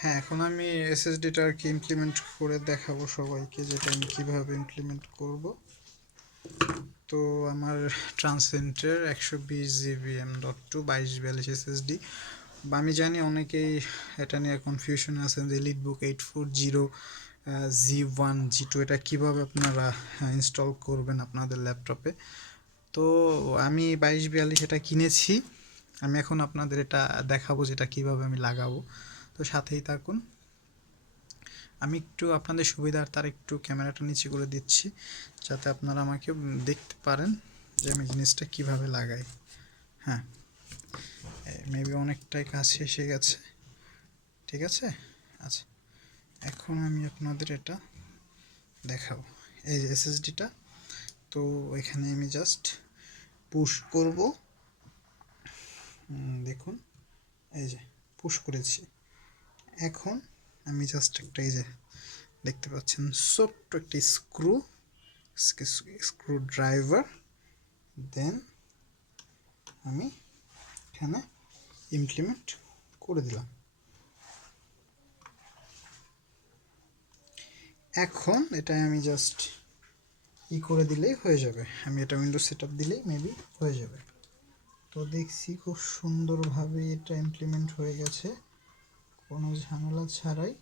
হ্যাঁ, এখন আমি এসএসডিটা আর কি ইমপ্লিমেন্ট করে দেখাবো সবাইকে, যেটা আমি কীভাবে ইমপ্লিমেন্ট করব। তো আমার ট্রান্সেন্টের 120 GB M.2 2242 এসএসডি। আমি জানি অনেকেই এটা নিয়ে কনফিউশনে আছেন যে এলিটবুক 840 G1 G2 এটা কীভাবে আপনারা ইনস্টল করবেন আপনাদের ল্যাপটপে। তো আমি 2242 এটা কিনেছি। আমি এখন আপনাদের এটা দেখাবো যেটা কীভাবে আমি লাগাবো। তো সাথেই থাকুন। আমি একটু আপনাদের সুবিধার্থে একটু ক্যামেরাটা নিচে করে দিচ্ছি, যাতে আপনারা আমাকে দেখতে পারেন যে আমি জিনিসটা কিভাবে লাগাই। হ্যাঁ, মেবি অনেকটাই কাছে এসে গেছে। ঠিক আছে, আচ্ছা, এখন আমি আপনাদের এটা দেখাবো। এই যে এসএসডিটা, তো এখানে আমি জাস্ট পুশ করব। দেখুন, এই যে পুশ করেছি। এখন আমি জাস্ট একটা, এই যে দেখতে পাচ্ছেন ছোট্ট একটি স্ক্রু ড্রাইভার, দেন আমি এখানে ইমপ্লিমেন্ট করে দিলাম। এখন এটা আমি জাস্ট করে দিলেই হয়ে যাবে। আমি এটা উইন্ডোজ সেটআপ দিলেই মেবি হয়ে যাবে। তো দেখছি খুব সুন্দরভাবে এটা ইমপ্লিমেন্ট হয়ে গেছে, কোনো ঝামেলা ছাড়াই।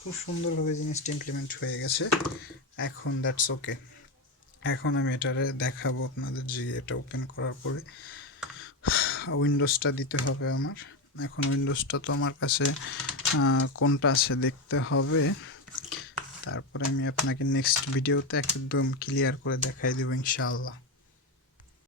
খুব সুন্দরভাবে জিনিসটা ইমপ্লিমেন্ট হয়ে গেছে। এখন দ্যাটস ওকে। এখন আমি এটারে দেখাবো আপনাদের যে এটা ওপেন করার পরে উইন্ডোজটা দিতে হবে আমার। এখন উইন্ডোজটা তো আমার কাছে কোনটা আছে দেখতে হবে, তারপরে আমি আপনাকে নেক্সট ভিডিওতে একদম ক্লিয়ার করে দেখাই দেবো ইনশাআল্লাহ।